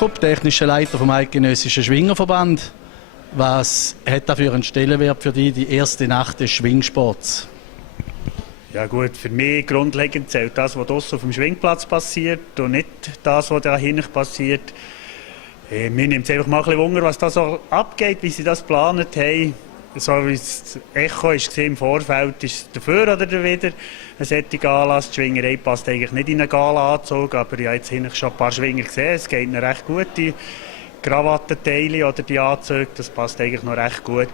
Jakob, technischer Leiter vom Eidgenössischen Schwingerverband. Was hat da für einen Stellenwert für dich, die erste Nacht des Schwingsports? Ja gut, für mich grundlegend zählt das, was draussen auf dem Schwingplatz passiert und nicht das, was da hinten passiert. Mir nimmt es einfach mal ein bisschen Wunder, was da so abgeht, wie sie das geplant haben. So wie das Echo war im Vorfeld, ist es dafür oder dawider ein solcher Anlass. Die Schwingerei passt eigentlich nicht in einen Gala-Anzug, aber ich habe jetzt hinten schon ein paar Schwinger gesehen. Es geht noch recht gut, die Krawattenteile oder die Anzüge, das passt eigentlich noch recht gut.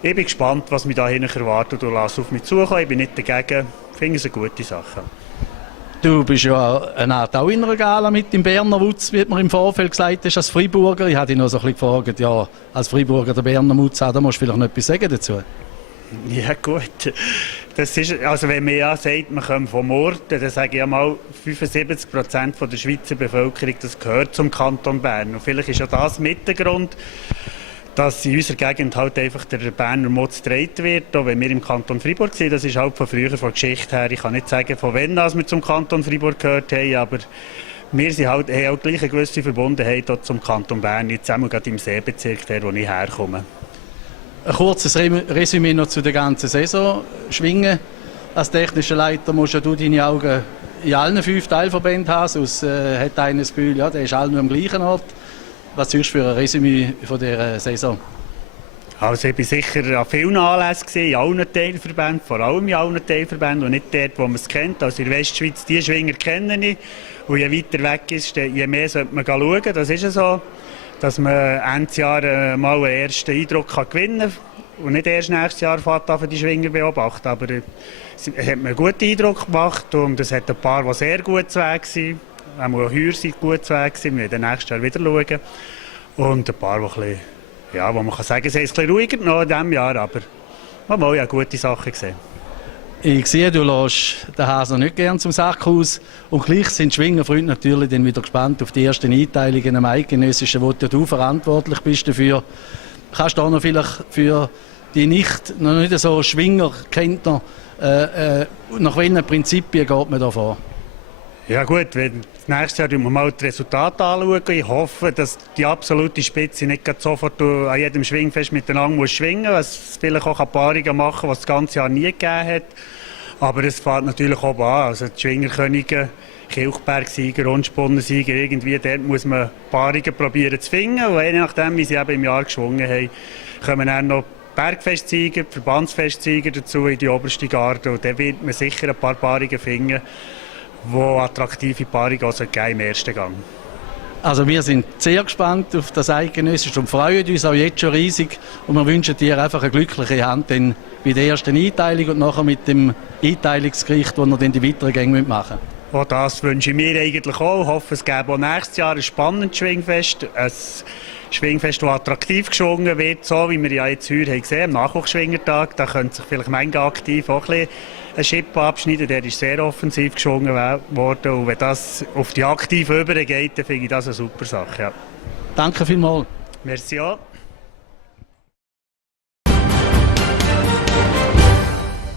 Ich bin gespannt, was mich da hinten erwartet und lasse auf mich zukommen. Ich bin nicht dagegen, ich finde es eine gute Sache. Du bist ja eine Art auch in einer Gala mit dem Berner Wutz, wie man im Vorfeld gesagt hat, als Freiburger. Ich habe dich noch so ein bisschen gefragt, ja, als Freiburger der Berner Wutz, da musst du vielleicht noch etwas sagen dazu. Ja gut, das ist, also wenn man ja sagt, man kommt vom Ort, dann sage ich ja mal, 75% der Schweizer Bevölkerung, das gehört zum Kanton Bern. Und vielleicht ist ja das mit der Grund, dass in unserer Gegend halt einfach der Berner Mutz getragen wird. Auch wenn wir im Kanton Freiburg sind, das ist halt von früher, von der Geschichte her. Ich kann nicht sagen, von wann wir zum Kanton Freiburg gehört haben, aber wir sind halt, haben auch gleich eine gewisse Verbundenheit zum Kanton Bern, jetzt einmal gerade im Seebezirk, der, wo ich herkomme. Ein kurzes Resümee noch zu der ganzen Saison. Schwingen als technischer Leiter musst ja du deine Augen in allen 5 Teilverbänden haben, sonst hat einer das Gefühl, ja, der ist alle nur am gleichen Ort. Was ist für ein Resümee von dieser Saison? Also ich war sicher an vielen Anlässen, in allen Teilverbänden, vor allem in allen Teilverbänden und nicht dort, wo man es kennt. Also in der Westschweiz, die Schwinger kenne ich. Und je weiter weg ist, je mehr sollte man schauen. Das ist ja so, dass man Ende Jahr mal einen ersten Eindruck gewinnen kann. Und nicht erst nächstes Jahr für die Schwinger beobachten. Aber es hat mir einen guten Eindruck gemacht und es hat ein paar, die sehr gut zu Weg sind. Auch heuer sind gut zu Weg. Wir werden nächstes Jahr wieder schauen. Und ein paar, die ein bisschen, ja, wo man kann sagen, sie ist ein bisschen ruhiger noch in diesem Jahr, aber man hat ja gute Sachen gesehen. Ich sehe, du lässt den Hase nicht gerne zum Sackhaus. Und gleich sind die Schwingerfreunde natürlich dann wieder gespannt auf die ersten Einteilungen am Eidgenössischen, wo du verantwortlich bist dafür. Kannst du auch noch vielleicht für die noch nicht so Schwingerkenntner, nach welchen Prinzipien geht man da vor? Ja gut, nächstes Jahr schauen wir mal die Resultate anschauen. Ich hoffe, dass die absolute Spitze nicht sofort an jedem Schwingfest miteinander schwingen muss. Es vielleicht auch Paarungen machen, die es das ganze Jahr nie gegeben hat. Aber es fängt natürlich auch an. Also die Schwingerkönige, Kilchberg-Sieger, Rundspunnensieger, irgendwie dort muss man Paarungen probieren zu finden. Und je nachdem, wie sie eben im Jahr geschwungen haben, kommen dann noch Bergfestsieger, Verbandsfestsieger dazu in die oberste Garde. Und da wird man sicher ein paar Paarungen finden, die attraktive Paarungen also im ersten Gang. Also wir sind sehr gespannt auf das Eidgenössische und freuen uns auch jetzt schon riesig. Und wir wünschen dir einfach eine glückliche Hand bei der ersten Einteilung und nachher mit dem Einteilungsgericht, wo wir dann die weiteren Gänge machen müssen. Auch das wünsche ich mir eigentlich auch. Ich hoffe, es gäbe auch nächstes Jahr ein spannendes Schwingfest. Ein Schwingfest, das attraktiv geschwungen wird, so wie wir ja jetzt heute gesehen haben, am Nachwuchsschwingertag. Da könnte sich vielleicht manche aktiv auch ein bisschen eine Schippe abschneiden. Der ist sehr offensiv geschwungen worden. Und wenn das auf die Aktive übergeht, dann finde ich das eine super Sache. Ja. Danke vielmals. Merci auch.